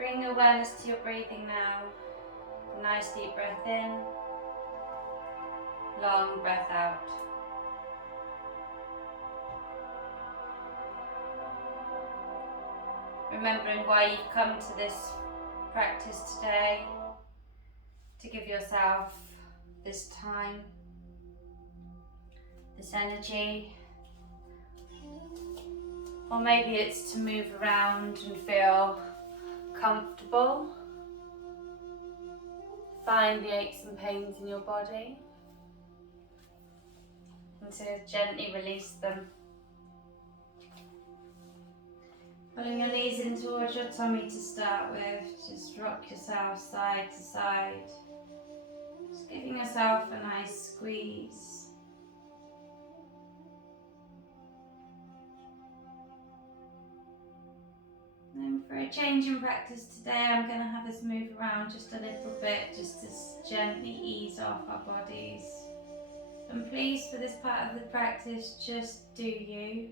Bring awareness to your breathing now. Nice deep breath in, long breath out. Remembering why you've come to this practice today, to give yourself this time, this energy, or maybe it's to move around and feel comfortable. Find the aches and pains in your body and to gently release them. Pulling your knees in towards your tummy to start with, just rock yourself side to side. Just giving yourself a nice squeeze. And for a change in practice today, I'm going to have us move around just a little bit, just to gently ease off our bodies. And please, for this part of the practice, just do you.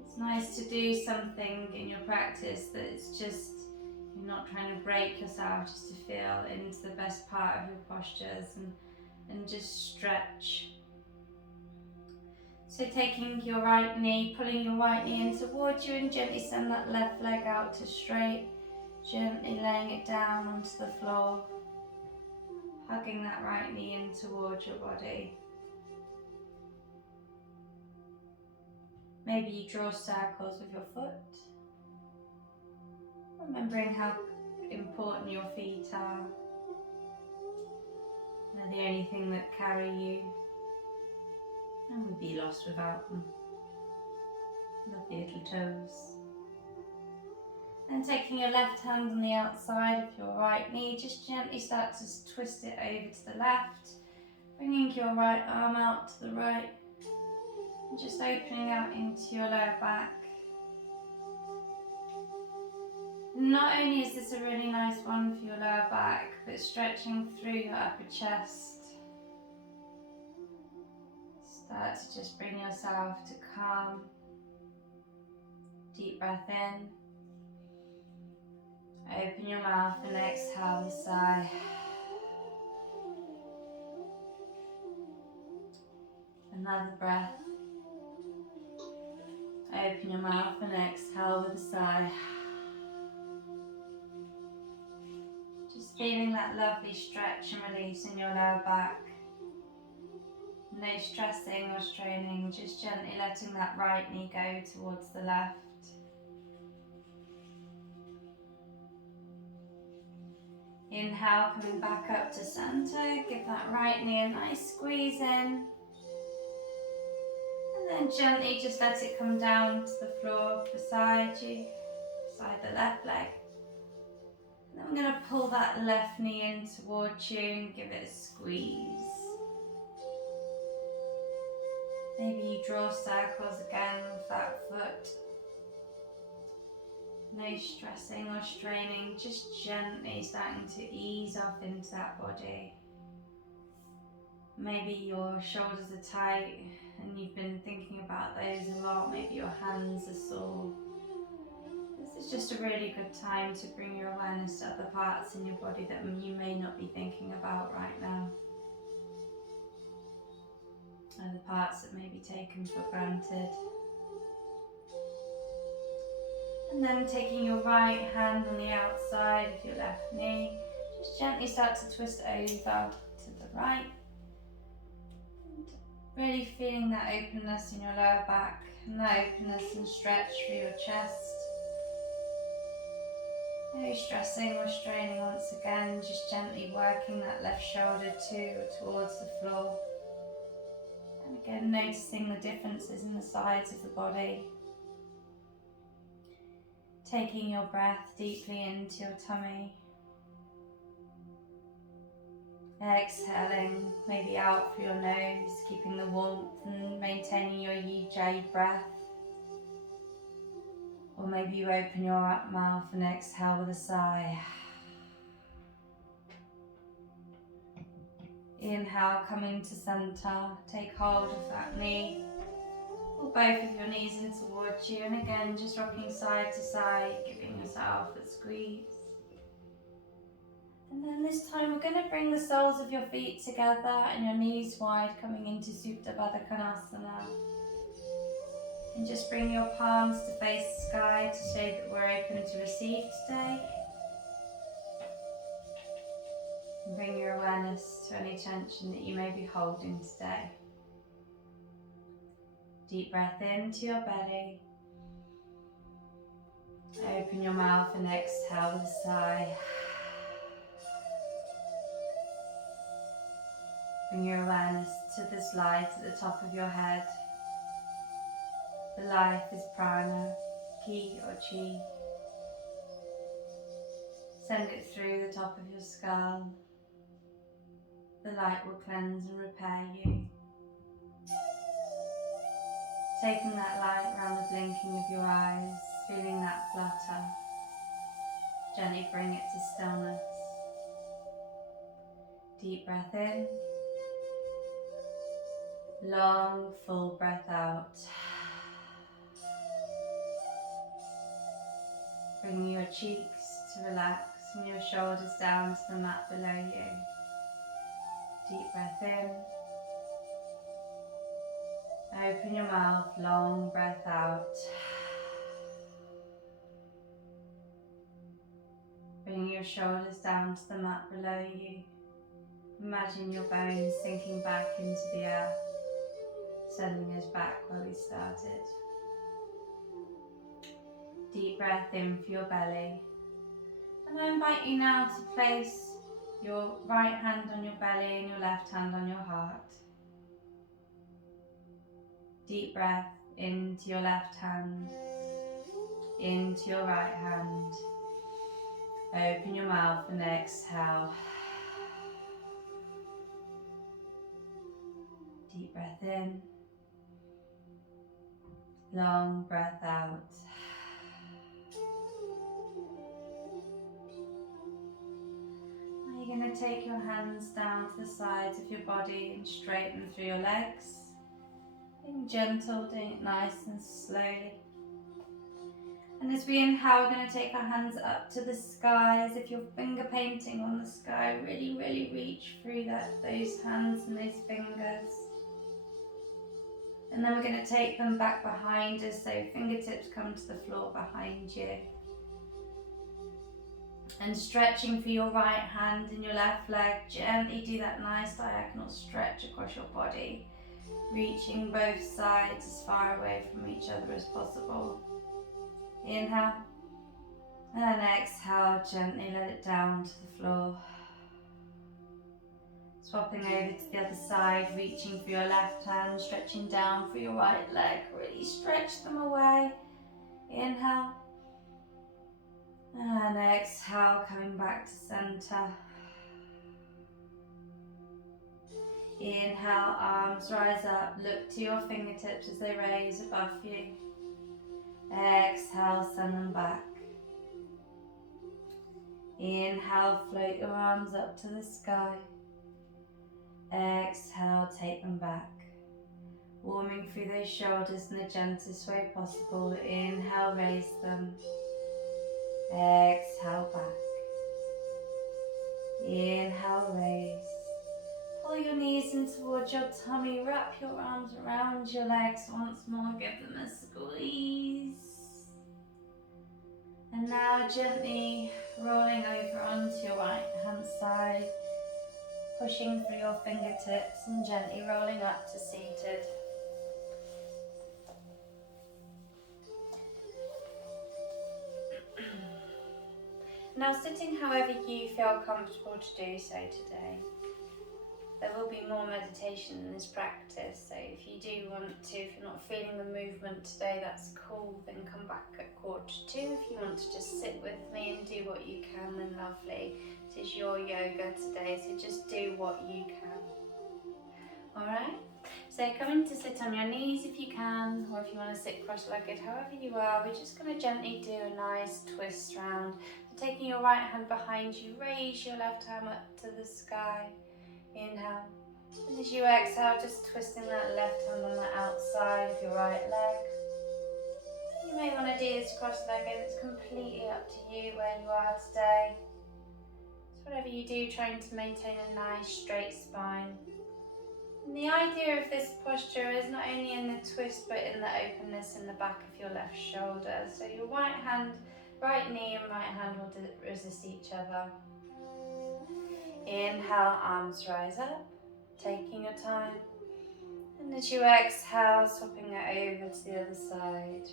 It's nice to do something in your practice that it's just, you're not trying to break yourself, just to feel into the best part of your postures and just stretch. So taking your right knee, pulling your right knee in towards you and gently send that left leg out to straight. Gently laying it down onto the floor. Hugging that right knee in towards your body. Maybe you draw circles with your foot. Remembering how important your feet are. They're the only thing that carry you. And we'd be lost without them. Lovely little toes. Then taking your left hand on the outside of your right knee, just gently start to twist it over to the left. Bringing your right arm out to the right. And just opening out into your lower back. Not only is this a really nice one for your lower back, but stretching through your upper chest. Start to just bring yourself to calm. Deep breath in. Open your mouth and exhale a sigh. Another breath. Open your mouth and exhale with a sigh. Just feeling that lovely stretch and release in your lower back. No stressing or straining, just gently letting that right knee go towards the left. Inhale, coming back up to center. Give that right knee a nice squeeze in. And then gently just let it come down to the floor beside you, beside the left leg. And then I'm going to pull that left knee in towards you and give it a squeeze. Maybe you draw circles again with that foot. No stressing or straining, just gently starting to ease off into that body. Maybe your shoulders are tight and you've been thinking about those a lot. Maybe your hands are sore. This is just a really good time to bring your awareness to other parts in your body that you may not be thinking about right now. Other parts that may be taken for granted. And then taking your right hand on the outside of your left knee, just gently start to twist over to the right. And really feeling that openness in your lower back and that openness and stretch through your chest. No stressing or straining once again, just gently working that left shoulder to or towards the floor. And again, noticing the differences in the sides of the body. Taking your breath deeply into your tummy. Exhaling, maybe out through your nose, keeping the warmth and maintaining your Ujjayi breath. Or maybe you open your mouth and exhale with a sigh. Inhale, coming to center. Take hold of that knee. Pull both of your knees in towards you, and again just rocking side to side, giving yourself a squeeze. And then this time we're going to bring the soles of your feet together and your knees wide, coming into Supta Baddha Konasana. And just bring your palms to face the sky to show that we're open to receive today. And bring your awareness to any tension that you may be holding today. Deep breath into your belly. Open your mouth and exhale with a sigh. Bring your awareness to this light at the top of your head. The light is prana, ki or chi. Send it through the top of your skull. The light will cleanse and repair you. Taking that light around the blinking of your eyes, feeling that flutter. Gently bring it to stillness. Deep breath in. Long, full breath out. Bringing your cheeks to relax and your shoulders down to the mat below you. Deep breath in. Open your mouth, long breath out. Bringing your shoulders down to the mat below you. Imagine your bones sinking back into the earth, sending us back where we started. Deep breath in for your belly. And I invite you now to place your right hand on your belly and your left hand on your heart. Deep breath into your left hand, into your right hand. Open your mouth and exhale. Deep breath in. Long breath out. Now you're going to take your hands down to the sides of your body and straighten through your legs. Being gentle, doing it nice and slowly. And as we inhale, we're going to take our hands up to the sky as if you're finger painting on the sky. Really, really reach through those hands and those fingers. And then we're going to take them back behind us, so fingertips come to the floor behind you. And stretching for your right hand and your left leg, gently do that nice diagonal stretch across your body. Reaching both sides as far away from each other as possible. Inhale. And exhale, gently let it down to the floor. Swapping over to the other side, reaching for your left hand, stretching down for your right leg. Really stretch them away. Inhale. And exhale, coming back to center. Inhale, arms rise up, look to your fingertips as they raise above you. Exhale, send them back. Inhale, float your arms up to the sky. Exhale, take them back. Warming through those shoulders in the gentlest way possible. Inhale, raise them. Exhale, back. Inhale, raise. Pull your knees in towards your tummy. Wrap your arms around your legs once more. Give them a squeeze. And now gently rolling over onto your right hand side. Pushing through your fingertips and gently rolling up to seated. Now sitting however you feel comfortable to do so today. There will be more meditation in this practice, so if you do want to, if you're not feeling the movement today, that's cool, then come back at 1:45. If you want to just sit with me and do what you can, then lovely. It is your yoga today, so just do what you can. Alright? So coming to sit on your knees if you can, or if you want to sit cross-legged, however you are, we're just going to gently do a nice twist round. So taking your right hand behind you, raise your left arm up to the sky. Inhale. And as you exhale, just twisting that left hand on the outside of your right leg. You may want to do this cross-legged. It's completely up to you where you are today. So whatever you do, trying to maintain a nice straight spine. And the idea of this posture is not only in the twist, but in the openness in the back of your left shoulder. So your right knee and right hand will resist each other. Inhale, arms rise up, taking your time. And as you exhale, swapping it over to the other side.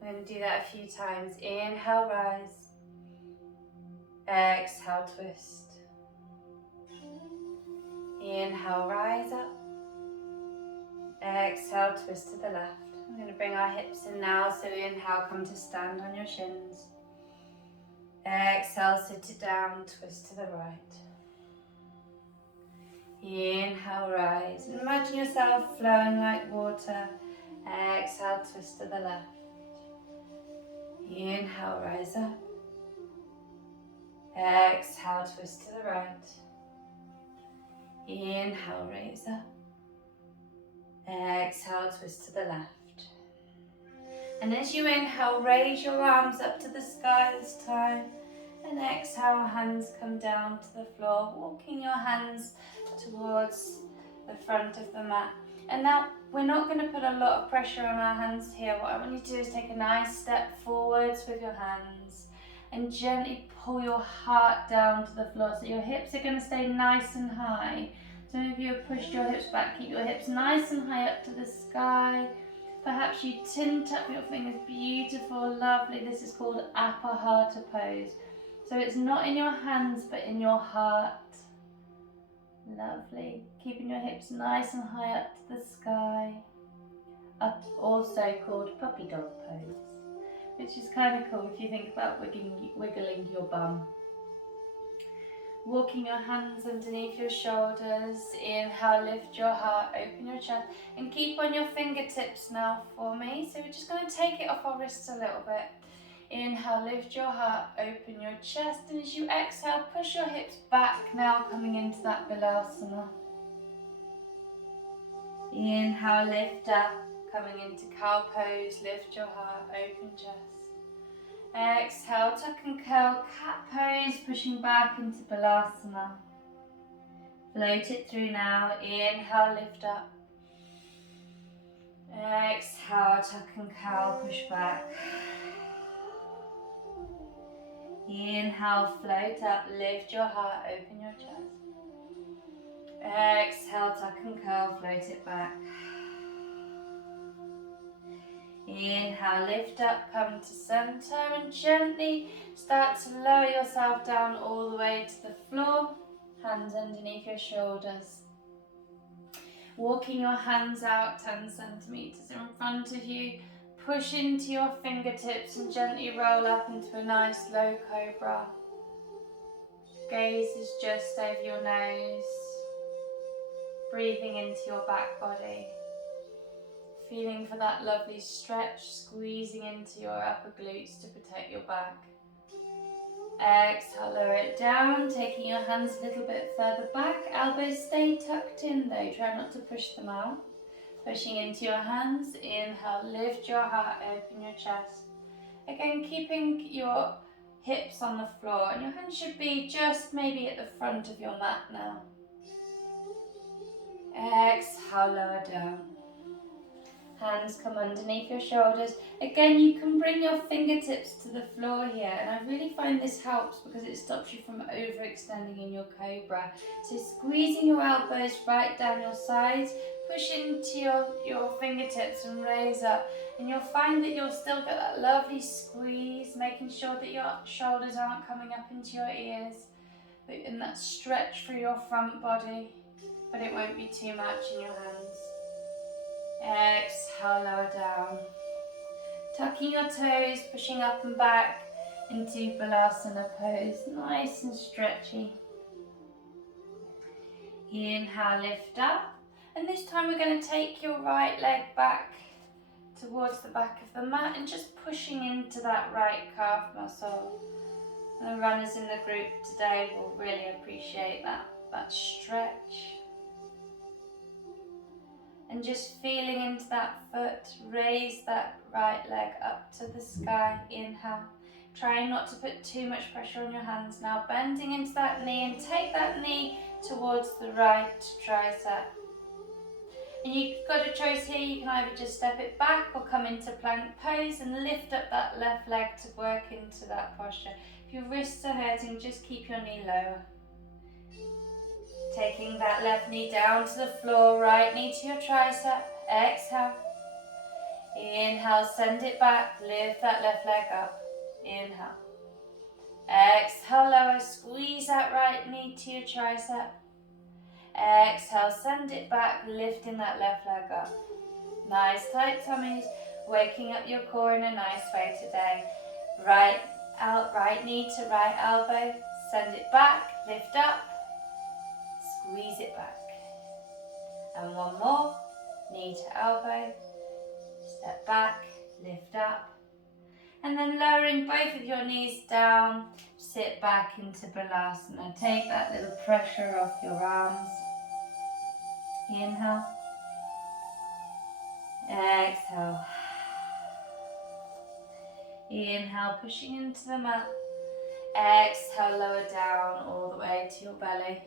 We're going to do that a few times. Inhale, rise. Exhale, twist. Inhale, rise up. Exhale, twist to the left. I'm going to bring our hips in now, so inhale, come to stand on your shins. Exhale, sit it down, twist to the right. Inhale, rise. Imagine yourself flowing like water. Exhale, twist to the left. Inhale, rise up. Exhale, twist to the right. Inhale, raise up. Exhale, twist to the left. And as you inhale, raise your arms up to the sky this time. And exhale, hands come down to the floor, walking your hands towards the front of the mat. And now we're not going to put a lot of pressure on our hands here. What I want you to do is take a nice step forwards with your hands and gently pull your heart down to the floor. So your hips are going to stay nice and high. Some of you have pushed your hips back. Keep your hips nice and high up to the sky. Perhaps you tint up your fingers. Beautiful, lovely. This is called Apahata pose. So it's not in your hands, but in your heart. Lovely. Keeping your hips nice and high up to the sky. Also called puppy dog pose, which is kind of cool if you think about wiggling your bum. Walking your hands underneath your shoulders. Inhale, lift your heart, open your chest, and keep on your fingertips now for me. So we're just going to take it off our wrists a little bit. Inhale, lift your heart, open your chest, and as you exhale, push your hips back now, coming into that Balasana. Inhale, lift up, coming into cow pose, lift your heart, open chest. Exhale, tuck and curl, cat pose, pushing back into Balasana. Float it through now. Inhale, lift up. Exhale, tuck and curl, push back. Inhale, float up, lift your heart, open your chest. Exhale, tuck and curl, float it back. Inhale, lift up, come to center, and gently start to lower yourself down all the way to the floor. Hands underneath your shoulders. Walking your hands out 10 centimeters in front of you. Push into your fingertips and gently roll up into a nice low cobra. Gaze is just over your nose. Breathing into your back body. Feeling for that lovely stretch, squeezing into your upper glutes to protect your back. Exhale, lower it down, taking your hands a little bit further back. Elbows stay tucked in though, try not to push them out. Pushing into your hands, inhale, lift your heart, open your chest. Again, keeping your hips on the floor, and your hands should be just maybe at the front of your mat now. Exhale, lower down. Hands come underneath your shoulders. Again, you can bring your fingertips to the floor here, and I really find this helps because it stops you from overextending in your cobra. So squeezing your elbows right down your sides, push into your fingertips and raise up, and you'll find that you'll still get that lovely squeeze, making sure that your shoulders aren't coming up into your ears, but in that stretch through your front body, but it won't be too much in your hands. Exhale, lower down. Tucking your toes, pushing up and back into Balasana pose, nice and stretchy. Inhale, lift up. And this time we're going to take your right leg back towards the back of the mat and just pushing into that right calf muscle. The runners in the group today will really appreciate that stretch. And just feeling into that foot, raise that right leg up to the sky, inhale. Trying not to put too much pressure on your hands now, bending into that knee and take that knee towards the right tricep. And you've got a choice here, you can either just step it back or come into plank pose and lift up that left leg to work into that posture. If your wrists are hurting, just keep your knee lower. Taking that left knee down to the floor, right knee to your tricep, exhale. Inhale, send it back, lift that left leg up, inhale. Exhale, lower, squeeze that right knee to your tricep. Exhale, send it back, lifting that left leg up. Nice tight tummies, waking up your core in a nice way today. Right knee to right elbow, send it back, lift up, squeeze it back. And one more, knee to elbow, step back, lift up. And then lowering both of your knees down, sit back into Balasana. Take that little pressure off your arms. Inhale. Exhale. Inhale, pushing into the mat. Exhale, lower down all the way to your belly.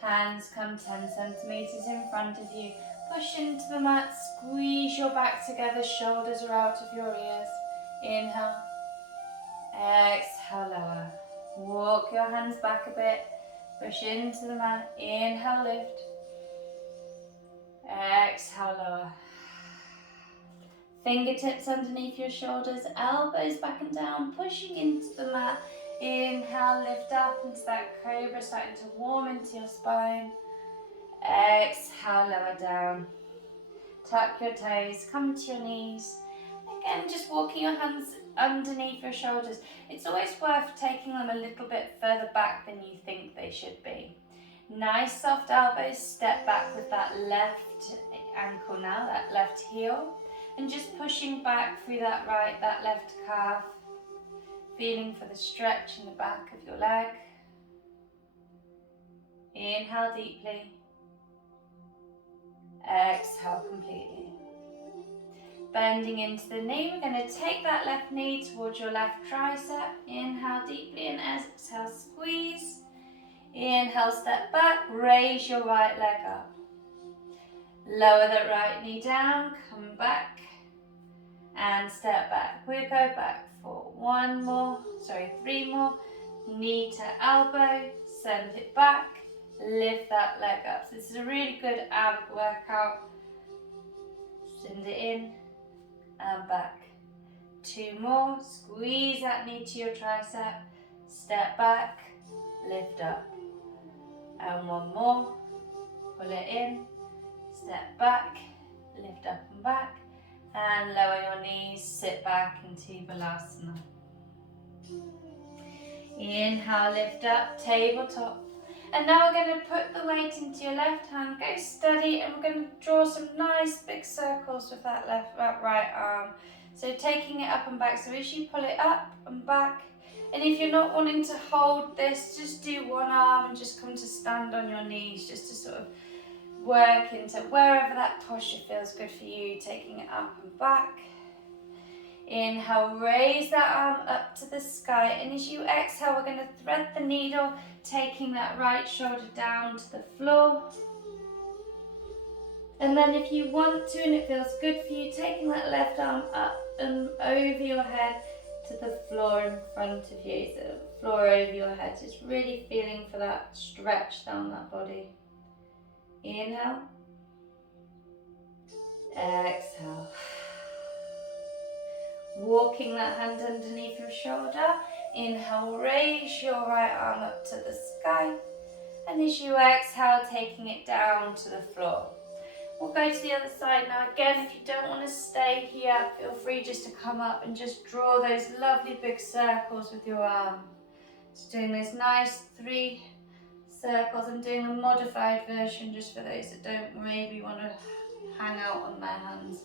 Hands come 10 centimeters in front of you. Push into the mat, squeeze your back together, shoulders are out of your ears. Inhale. Exhale, lower. Walk your hands back a bit. Push into the mat. Inhale, lift. Exhale, lower. Fingertips underneath your shoulders, elbows back and down, pushing into the mat. Inhale, lift up into that cobra, starting to warm into your spine. Exhale, lower down. Tuck your toes, come to your knees. Again, just walking your hands underneath your shoulders. It's always worth taking them a little bit further back than you think they should be. Nice soft elbows, step back with that left ankle now, that left heel. And just pushing back through that left calf. Feeling for the stretch in the back of your leg. Inhale deeply. Exhale completely. Bending into the knee, we're going to take that left knee towards your left tricep. Inhale deeply and exhale, squeeze. Inhale, step back, raise your right leg up. Lower that right knee down, come back and step back. We'll go back for three more. Knee to elbow, send it back, lift that leg up. So this is a really good ab workout. Send it in and back. Two more, squeeze that knee to your tricep, step back, lift up. And one more, pull it in, step back, lift up and back, and lower your knees, sit back into Balasana. Inhale, lift up, tabletop. And now we're going to put the weight into your left hand, go steady, and we're going to draw some nice big circles with that right arm. So taking it up and back, so as you pull it up and back, and if you're not wanting to hold this, just do one arm and just come to stand on your knees, just to sort of work into wherever that posture feels good for you, taking it up and back. Inhale, raise that arm up to the sky, and as you exhale, we're going to thread the needle, taking that right shoulder down to the floor. And then if you want to, and it feels good for you, taking that left arm up and over your head to the floor in front of you, so floor over your head, just really feeling for that stretch down that body. Inhale, exhale. Walking that hand underneath your shoulder. Inhale, raise your right arm up to the sky. And as you exhale, taking it down to the floor. We'll go to the other side now. Again, if you don't want to stay here, feel free just to come up and just draw those lovely big circles with your arm. Just doing those nice 3 circles. I'm doing the modified version just for those that don't maybe want to hang out on their hands.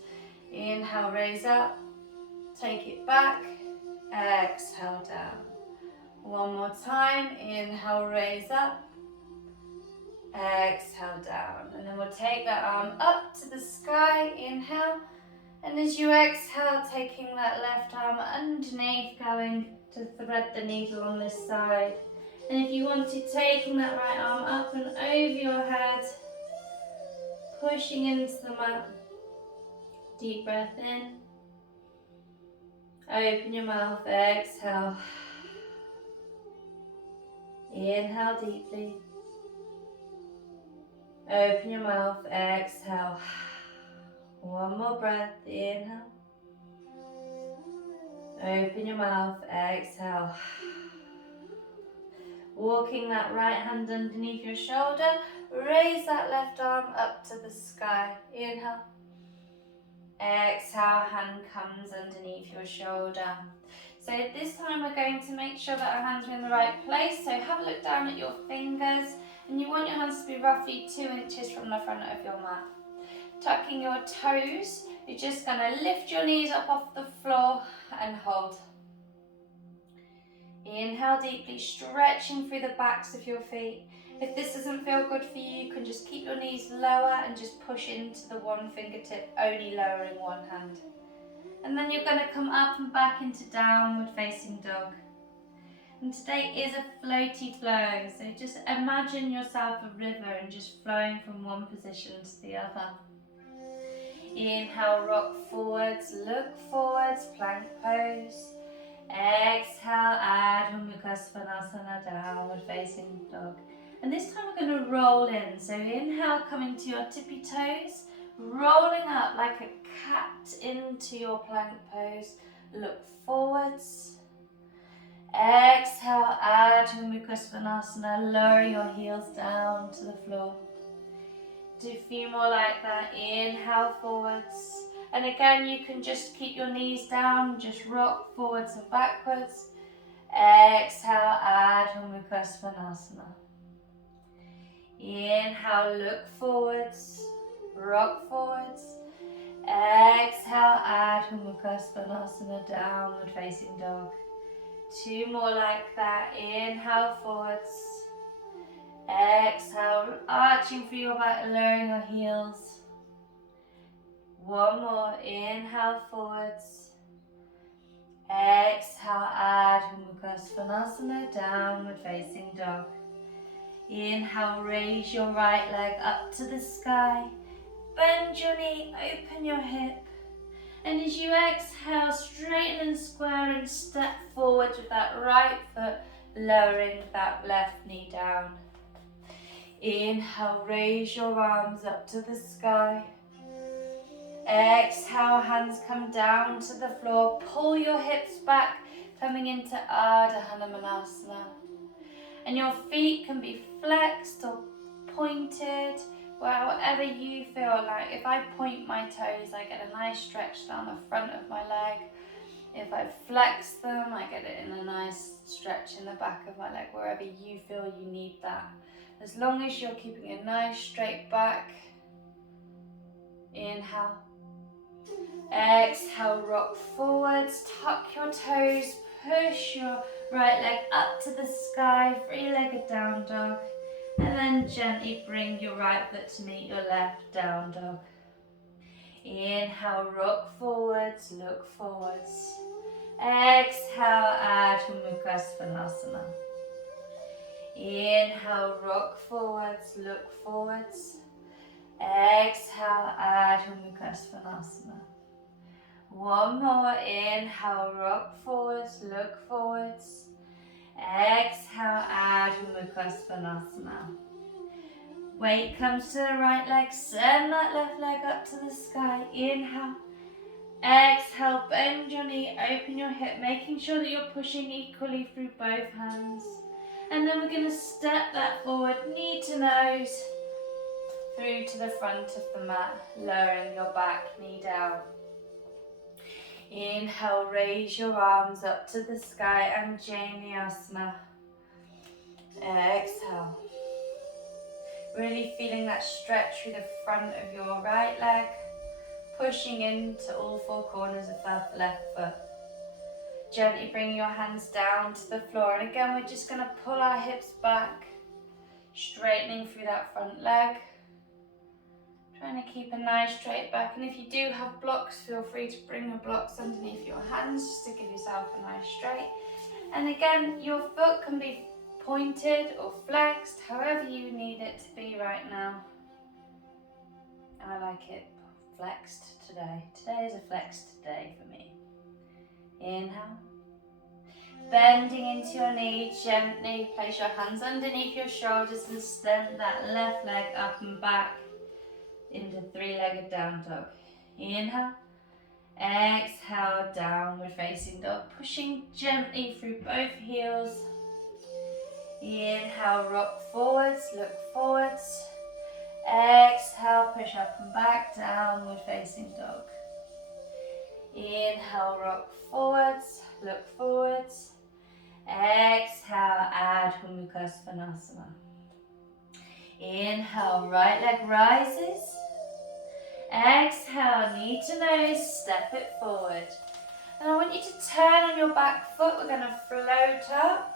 Inhale, raise up. Take it back, exhale down. One more time. Inhale, raise up. Exhale, down. And then we'll take that arm up to the sky. Inhale. And as you exhale, taking that left arm underneath, going to thread the needle on this side. And if you want to, taking that right arm up and over your head, pushing into the mat. Deep breath in. Open your mouth, exhale. Inhale deeply. Open your mouth, exhale. One more breath, inhale. Open your mouth, exhale. Walking that right hand underneath your shoulder, raise that left arm up to the sky. Inhale. Exhale, hand comes underneath your shoulder. So this time we're going to make sure that our hands are in the right place. So have a look down at your fingers, and you want your hands to be roughly 2 inches from the front of your mat. Tucking your toes, you're just going to lift your knees up off the floor and hold. Inhale deeply, stretching through the backs of your feet. If this doesn't feel good for you, you can just keep your knees lower and just push into the one fingertip, only lowering one hand. And then you're going to come up and back into downward facing dog. And today is a floaty flow, so just imagine yourself a river and just flowing from one position to the other. Inhale, rock forwards, look forwards, plank pose. Exhale, Adho Mukha Svanasana, downward facing dog. And this time we're going to roll in. So inhale, coming to your tippy toes, rolling up like a cat into your plank pose. Look forwards. Exhale, Adho Mukha Svanasana, lower your heels down to the floor. Do a few more like that. Inhale, forwards. And again, you can just keep your knees down, just rock forwards and backwards. Exhale, Adho Mukha Svanasana. Inhale, look forwards, rock forwards. Exhale, Adho Mukha Svanasana, downward facing dog. 2 more like that. Inhale, forwards. Exhale, arching through your back, lowering your heels. 1 more. Inhale, forwards. Exhale, Adho Mukha Svanasana, downward facing dog. Inhale, raise your right leg up to the sky. Bend your knee, open your hip. And as you exhale, straighten and square and step forward with that right foot, lowering that left knee down. Inhale, raise your arms up to the sky. Exhale, hands come down to the floor. Pull your hips back, coming into Ardha Hanumanasana. And your feet can be flexed or pointed, however you feel like. If I point my toes, I get a nice stretch down the front of my leg. If I flex them, I get it in a nice stretch in the back of my leg, wherever you feel you need that. As long as you're keeping a nice straight back. Inhale. Exhale, rock forwards, tuck your toes, push your right leg up to the sky, 3-legged down dog, and then gently bring your right foot to meet your left, down dog. Inhale, rock forwards, look forwards. Exhale, Adho Mukha Svanasana. Inhale, rock forwards, look forwards. Exhale, Adho Mukha Svanasana. 1 more. Inhale, rock forwards, look forwards. Exhale, Adho Mukha Svanasana. Weight comes to the right leg, send that left leg up to the sky. Inhale. Exhale, bend your knee, open your hip, making sure that you're pushing equally through both hands. And then we're going to step that forward, knee to nose, through to the front of the mat, lowering your back, knee down. Inhale, raise your arms up to the sky, Anjaneyasana. Exhale. Really feeling that stretch through the front of your right leg, pushing into all 4 corners of that left foot. Gently bring your hands down to the floor. And again, we're just going to pull our hips back, straightening through that front leg. Trying to keep a nice straight back. And if you do have blocks, feel free to bring the blocks underneath your hands just to give yourself a nice straight. And again, your foot can be pointed or flexed, however you need it to be right now. I like it flexed today. Today is a flexed day for me. Inhale. Bending into your knee, gently place your hands underneath your shoulders and extend that left leg up and back into three-legged down dog. Inhale. Exhale, downward facing dog, pushing gently through both heels. Inhale, rock forwards, look forwards. Exhale, push up and back, downward facing dog. Inhale, rock forwards, look forwards. Exhale, Adho Mukha Svanasana. Inhale, right leg rises. Exhale, knee to nose, step it forward. And I want you to turn on your back foot. We're going to float up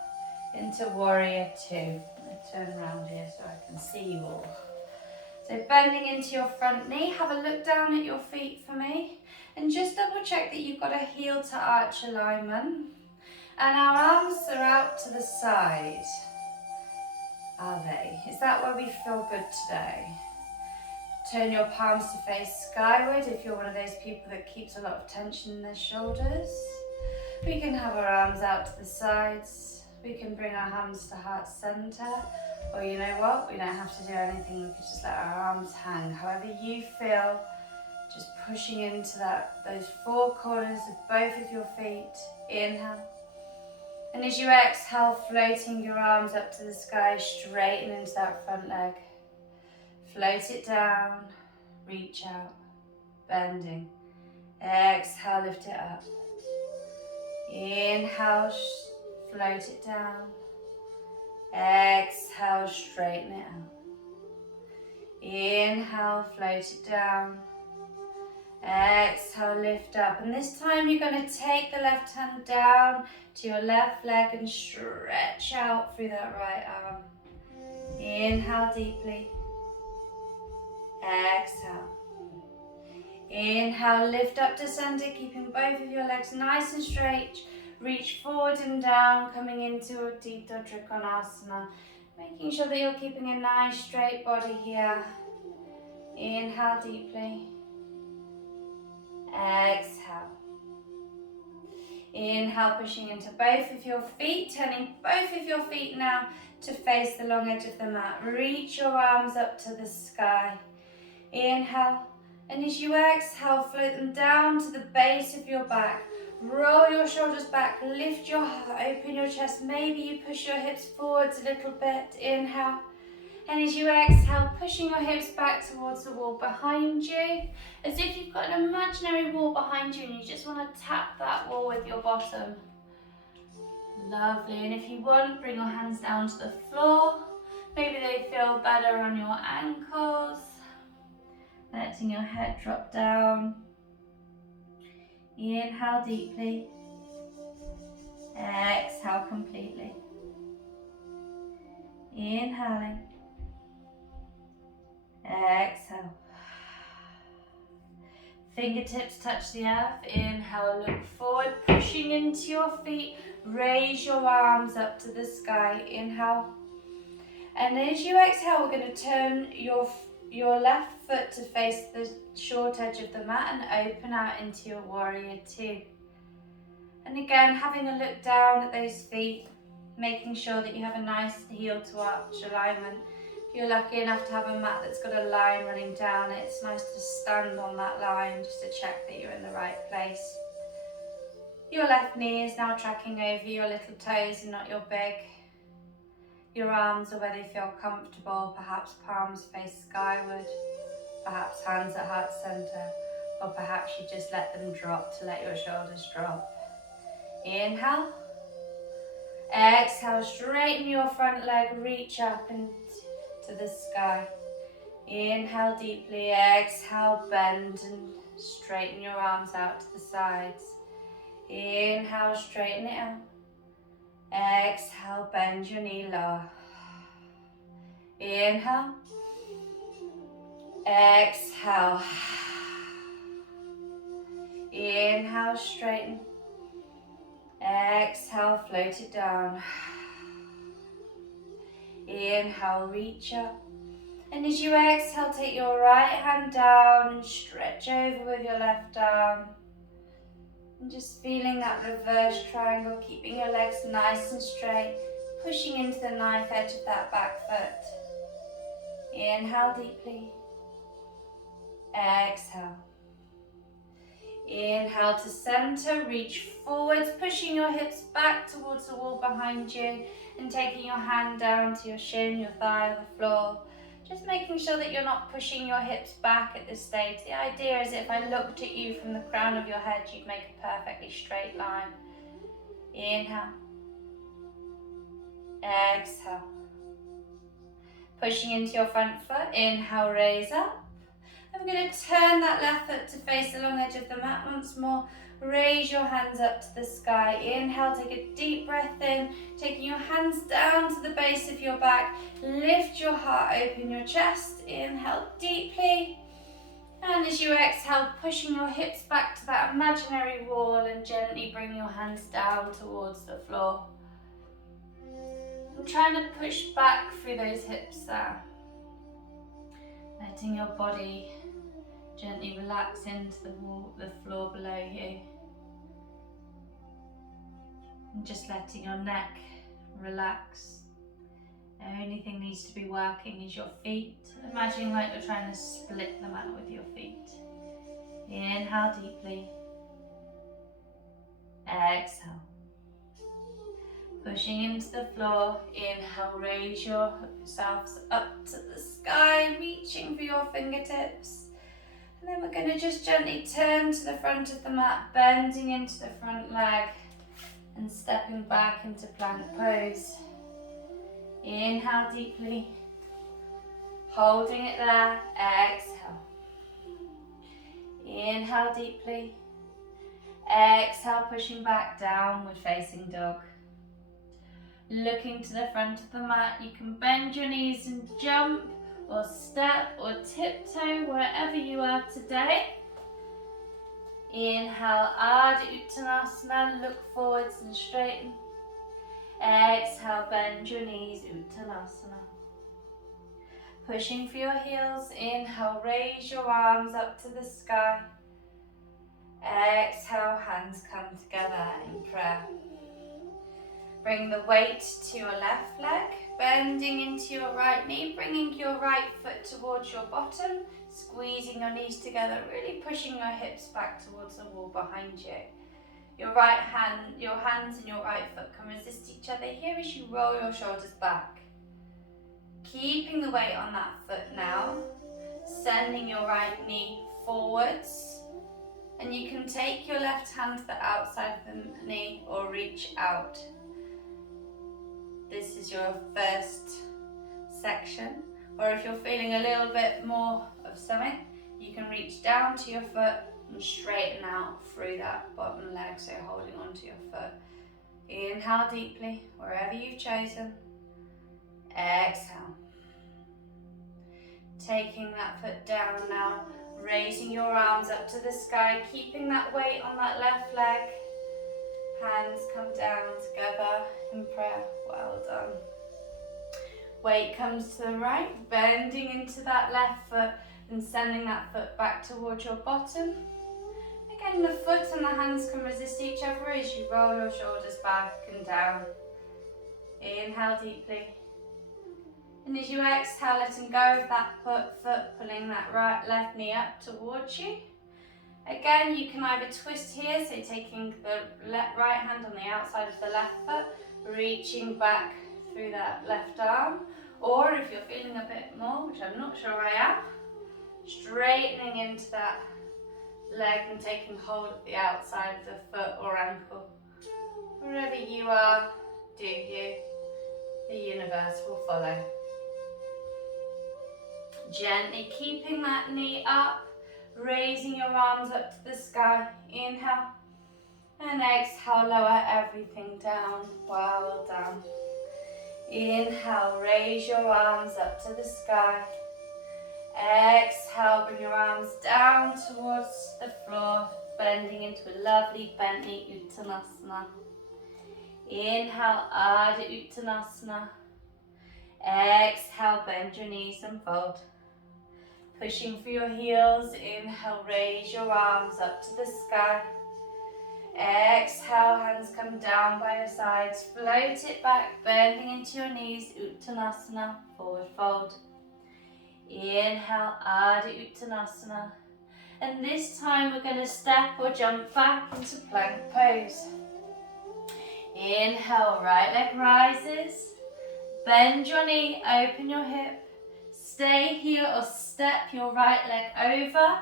into Warrior Two. I'm going to turn around here so I can see you all. So bending into your front knee, have a look down at your feet for me. And just double check that you've got a heel to arch alignment. And our arms are out to the side. Are they? Is that where we feel good today? Turn your palms to face skyward if you're one of those people that keeps a lot of tension in their shoulders. We can have our arms out to the sides. We can bring our hands to heart center. Or you know what? We don't have to do anything. We can just let our arms hang. However you feel, just pushing into those four corners of both of your feet. Inhale. And as you exhale, floating your arms up to the sky, straighten into that front leg. Float it down, reach out, bending. Exhale, lift it up. Inhale, float it down. Exhale, straighten it out. Inhale, float it down. Exhale, lift up. And this time you're going to take the left hand down to your left leg and stretch out through that right arm. Inhale deeply. Exhale. Inhale, lift up to center, keeping both of your legs nice and straight. Reach forward and down, coming into Utthita Trikonasana. Making sure that you're keeping a nice straight body here. Inhale deeply. Exhale. Inhale, pushing into both of your feet, turning both of your feet now to face the long edge of the mat. Reach your arms up to the sky. Inhale, and as you exhale, float them down to the base of your back. Roll your shoulders back, lift your heart, open your chest. Maybe you push your hips forwards a little bit. Inhale. And as you exhale, pushing your hips back towards the wall behind you, as if you've got an imaginary wall behind you and you just want to tap that wall with your bottom. Lovely. And if you want, bring your hands down to the floor. Maybe they feel better on your ankles. Letting your head drop down. Inhale deeply. Exhale completely. Inhaling. Exhale. Fingertips touch the earth. Inhale, look forward, pushing into your feet. Raise your arms up to the sky. Inhale. And as you exhale, we're going to turn your left foot to face the short edge of the mat and open out into your Warrior Two. And again, having a look down at those feet, making sure that you have a nice heel to arch alignment. If you're lucky enough to have a mat that's got a line running down it, it's nice to stand on that line just to check that you're in the right place. Your left knee is now tracking over your little toes and not your big. Your arms are where they feel comfortable, perhaps palms face skyward, perhaps hands at heart center, or perhaps you just let them drop to let your shoulders drop. Inhale. Exhale, straighten your front leg, reach up into the sky. Inhale deeply, exhale, bend and straighten your arms out to the sides. Inhale, straighten it out. Exhale, bend your knee lower. Inhale. Exhale. Inhale, straighten. Exhale, float it down. Inhale, reach up. And as you exhale, take your right hand down and stretch over with your left arm. And just feeling that reverse triangle, keeping your legs nice and straight, pushing into the knife edge of that back foot. Inhale deeply. Exhale. Inhale to center, reach forwards, pushing your hips back towards the wall behind you and taking your hand down to your shin, your thigh, or the floor. Just making sure that you're not pushing your hips back at this stage. The idea is if I looked at you from the crown of your head, you'd make a perfectly straight line. Inhale. Exhale. Pushing into your front foot. Inhale, raise up. I'm going to turn that left foot to face the long edge of the mat once more. Raise your hands up to the sky. Inhale, take a deep breath in, taking your hands down to the base of your back. Lift your heart, open your chest. Inhale deeply. And as you exhale, pushing your hips back to that imaginary wall and gently bring your hands down towards the floor. I'm trying to push back through those hips there. Letting your body gently relax into the floor below you. And just letting your neck relax. The only thing needs to be working is your feet. Imagine like you're trying to split them out with your feet. Inhale deeply. Exhale. Pushing into the floor. Inhale, raise yourselves up to the sky, reaching for your fingertips. And then we're going to just gently turn to the front of the mat, bending into the front leg and stepping back into plank pose. Inhale deeply, holding it there. Exhale. Inhale deeply. Exhale, pushing back, downward facing dog. Looking to the front of the mat, you can bend your knees and jump or step or tiptoe wherever you are today. Inhale, Ardha Uttanasana, look forwards and straighten. Exhale, bend your knees, Uttanasana. Pushing for your heels, inhale, raise your arms up to the sky. Exhale, hands come together in prayer. Bring the weight to your left leg, bending into your right knee, bringing your right foot towards your bottom, squeezing your knees together, really pushing your hips back towards the wall behind you. Your hands and your right foot can resist each other here as you roll your shoulders back. Keeping the weight on that foot now, sending your right knee forwards, and you can take your left hand to the outside of the knee or reach out. This is your first section, or if you're feeling a little bit more of something, you can reach down to your foot and straighten out through that bottom leg, so you're holding onto your foot. Inhale deeply, wherever you've chosen. Exhale. Taking that foot down now, raising your arms up to the sky, keeping that weight on that left leg. Hands come down together in prayer. Well done. Weight comes to the right, bending into that left foot and sending that foot back towards your bottom. Again, the foot and the hands can resist each other as you roll your shoulders back and down. Inhale deeply. And as you exhale, letting go of that foot, pulling that left knee up towards you. Again, you can either twist here, so taking the right hand on the outside of the left foot, reaching back through that left arm, or if you're feeling a bit more, which I'm not sure I am, straightening into that leg and taking hold of the outside of the foot or ankle. Wherever you are, do you. The universe will follow. Gently keeping that knee up, raising your arms up to the sky. Inhale. And exhale, lower everything down. Well done. Inhale, raise your arms up to the sky. Exhale, bring your arms down towards the floor, blending into a lovely Bentley Uttanasana. Inhale, Ardha Uttanasana. Exhale, bend your knees and fold. Pushing through your heels, inhale, raise your arms up to the sky. Exhale, hands come down by your sides, float it back, bending into your knees, Uttanasana, forward fold. Inhale, Ardha Uttanasana. And this time we're going to step or jump back into plank pose. Inhale, right leg rises. Bend your knee, open your hip. Stay here or step your right leg over,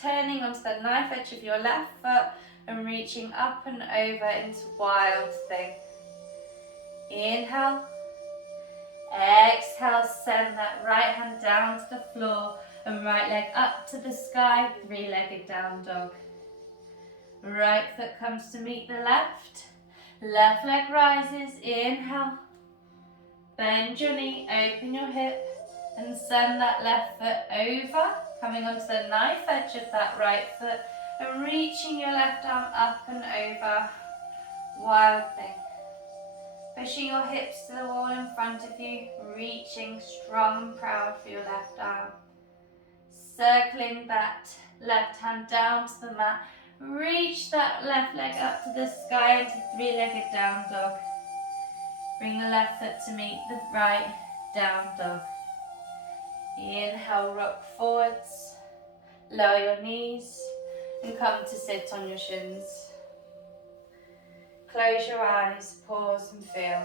turning onto the knife edge of your left foot and reaching up and over into wild thing. Inhale. Exhale, send that right hand down to the floor and right leg up to the sky, three-legged down dog. Right foot comes to meet the left. Left leg rises, inhale. Bend your knee, open your hip and send that left foot over, coming onto the knife edge of that right foot and reaching your left arm up and over, wild thing. Pushing your hips to the wall in front of you, reaching strong and proud for your left arm. Circling that left hand down to the mat, reach that left leg up to the sky into three-legged down dog. Bring the left foot to meet the right, down dog. Inhale, rock forwards, lower your knees and come to sit on your shins. Close your eyes, pause and feel.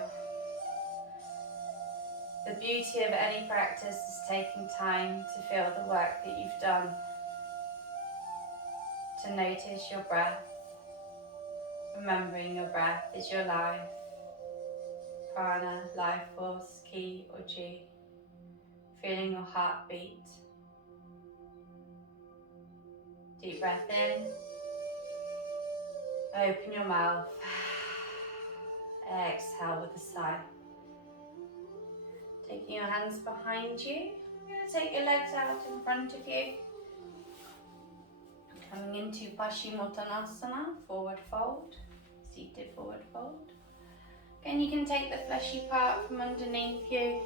The beauty of any practice is taking time to feel the work that you've done, to notice your breath, remembering your breath is your life, prana, life force, ki or chi, feeling your heartbeat. Deep breath in, open your mouth, exhale with a sigh. Taking your hands behind you, you're going to take your legs out in front of you. Coming into Paschimottanasana, forward fold, seated forward fold. Again, you can take the fleshy part from underneath you.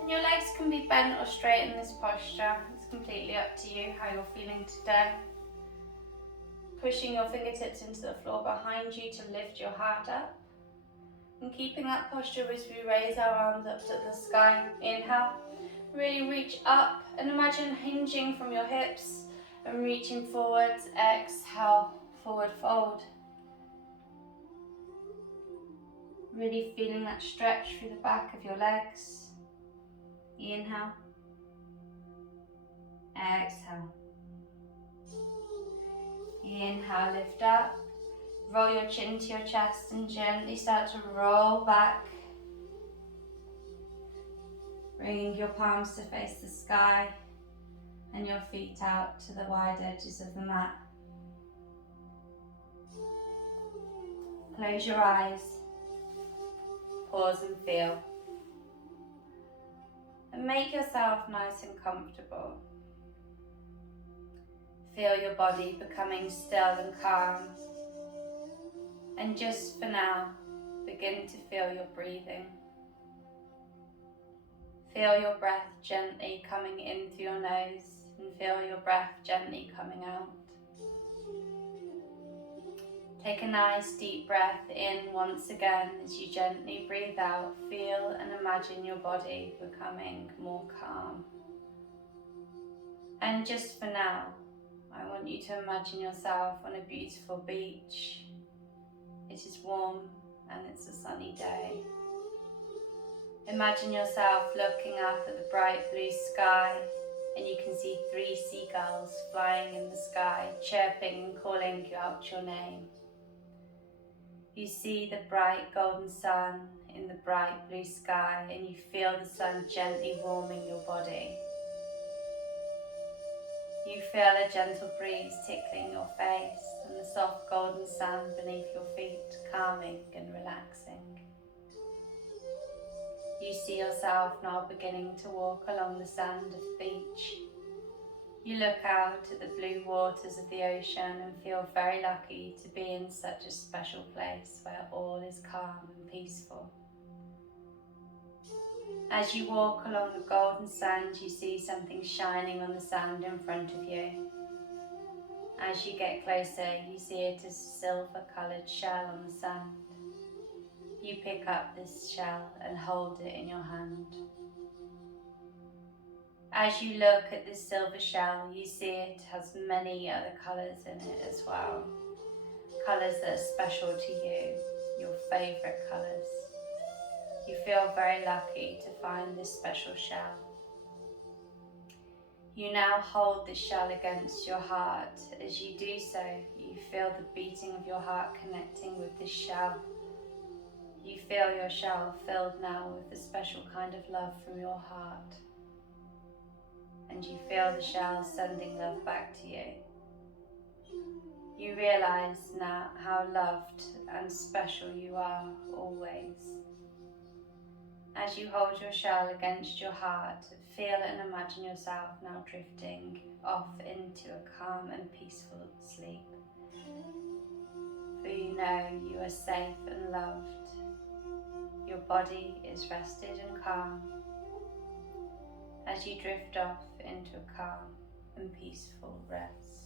And your legs can be bent or straight in this posture. It's completely up to you how you're feeling today. Pushing your fingertips into the floor behind you to lift your heart up. And keeping that posture as we raise our arms up to the sky. Inhale, really reach up and imagine hinging from your hips and reaching forwards. Exhale, forward fold. Really feeling that stretch through the back of your legs. Inhale, exhale. Inhale, lift up. Roll your chin to your chest and gently start to roll back. Bringing your palms to face the sky and your feet out to the wide edges of the mat. Close your eyes. Pause and feel. And make yourself nice and comfortable. Feel your body becoming still and calm. And just for now, begin to feel your breathing. Feel your breath gently coming in through your nose and feel your breath gently coming out. Take a nice deep breath in once again as you gently breathe out. Feel and imagine your body becoming more calm. And just for now, I want you to imagine yourself on a beautiful beach. It is warm and it's a sunny day. Imagine yourself looking up at the bright blue sky and you can see 3 seagulls flying in the sky, chirping and calling you out your name. You see the bright golden sun in the bright blue sky and you feel the sun gently warming your body. You feel a gentle breeze tickling your face and the soft golden sand beneath your feet, calming and relaxing. You see yourself now beginning to walk along the sand of the beach. You look out at the blue waters of the ocean and feel very lucky to be in such a special place where all is calm and peaceful. As you walk along the golden sand, you see something shining on the sand in front of you. As you get closer, you see it as a silver-coloured shell on the sand. You pick up this shell and hold it in your hand. As you look at this silver shell, you see it has many other colours in it as well. Colours that are special to you, your favourite colours. You feel very lucky to find this special shell. You now hold the shell against your heart. As you do so, you feel the beating of your heart connecting with this shell. You feel your shell filled now with a special kind of love from your heart. And you feel the shell sending love back to you. You realise now how loved and special you are always. As you hold your shell against your heart, feel and imagine yourself now drifting off into a calm and peaceful sleep. For you know you are safe and loved. Your body is rested and calm as you drift off into a calm and peaceful rest.